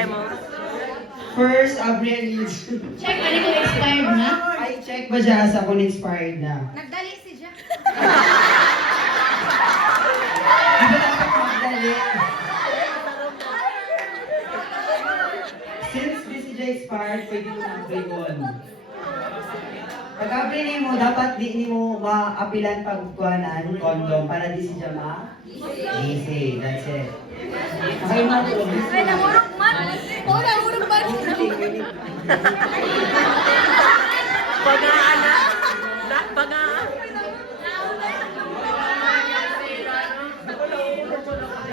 Bigay mo. First, Abriel needs. Check, ano kung expired na? Ay, check ba siya sa kung expired na? Nagdali si Jack. Di ba dapat magdali? Since this is expired, pwede mo na pre-on. Pag-apply niyo mo, dapat di niyo ma-apilan pagkuhanan, condom, para di siya easy, that's it. Okay, mo po. Ay, namurok man. Oo, namurok man. Pagaan na. Pagaan.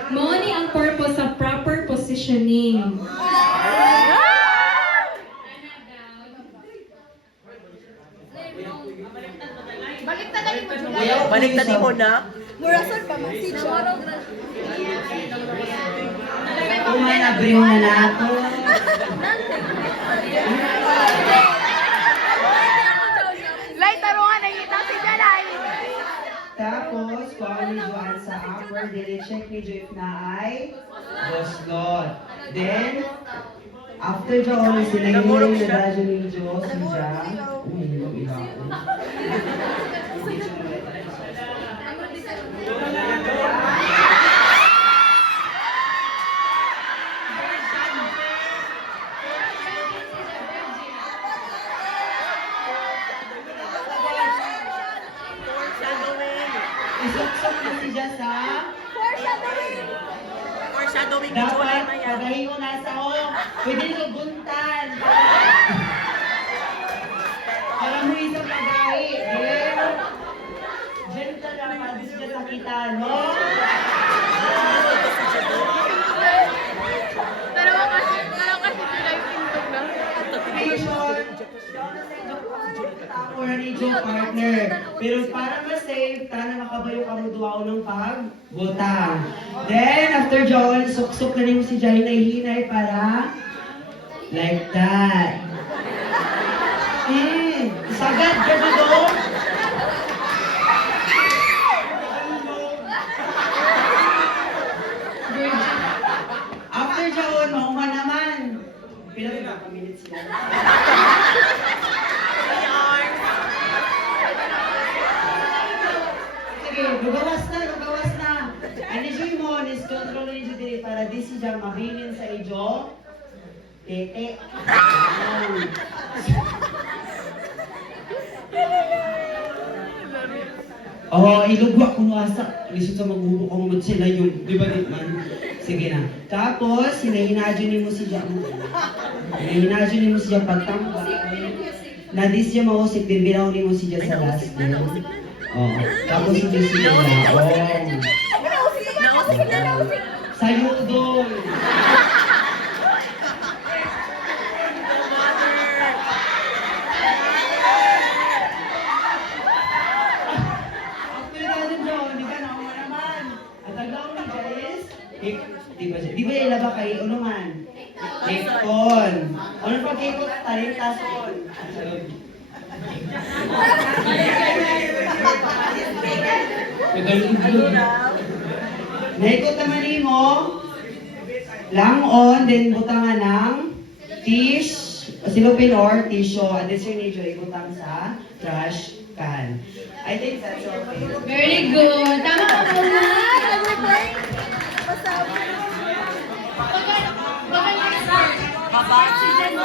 Mo ni ang purpose sa proper positioning. Balik na dali mo, July. Balik na mo na. Murasan pa man si Jack. Umanabriw na nato. Lay, tarungan na kita si Jalay. Tapos, kung ano ni Juan sa upward, check ni Jo if na ay Goslot. Then, after Joan, sila yung nagradyo ni Jo, si Ja. Uminom iba ako. Isuksok na si Ja sa Foreshadowing ni dapat, July na yan. pagahin mo nasa o. Pwede nyo buntan. Alam mo isang pagahi. Diyan ka lang, mabis ka sakitan, no? Dalawa kasi July tintog na. Patient. Or ni Joe partner. Pero para ma-save, tana makabayo ka mo duwaw ng pagbutang. Then, after Joel, suksok na rin mo si Jai na hinay para like that. Sagad ka ba doon? After Joel, mauma naman. Pila ka minutes sila? Sige, lugawas na. Ano siya mo, nis-control niyo dito para di siya mabilin sa ijo. Tete. Ilugwa ko no asa. Lisod sa maghubok ang mud sila yung, di ba di man? Sige na. Tapos, hinahinadyo ni mo si Jack mo. Hinahinadyo ni mo si Jack pagtambay. Na di siya mausik, din binaw ni mo si Jack sa last day. Oo. Tapos hindi sila naong. Sa'yo doon. After natin doon, di ba naong naman? At ang naong ni Jais, di ba yung laba kay Unuman? Kekon. Ano pa kekon? Talim tason. Naikot naman mo, langon, then butangan ng silupin or tissue, and then sinidyo, ibutang sa trash can. I think that's okay. Very good. Tama ka muna. Baba si Jen.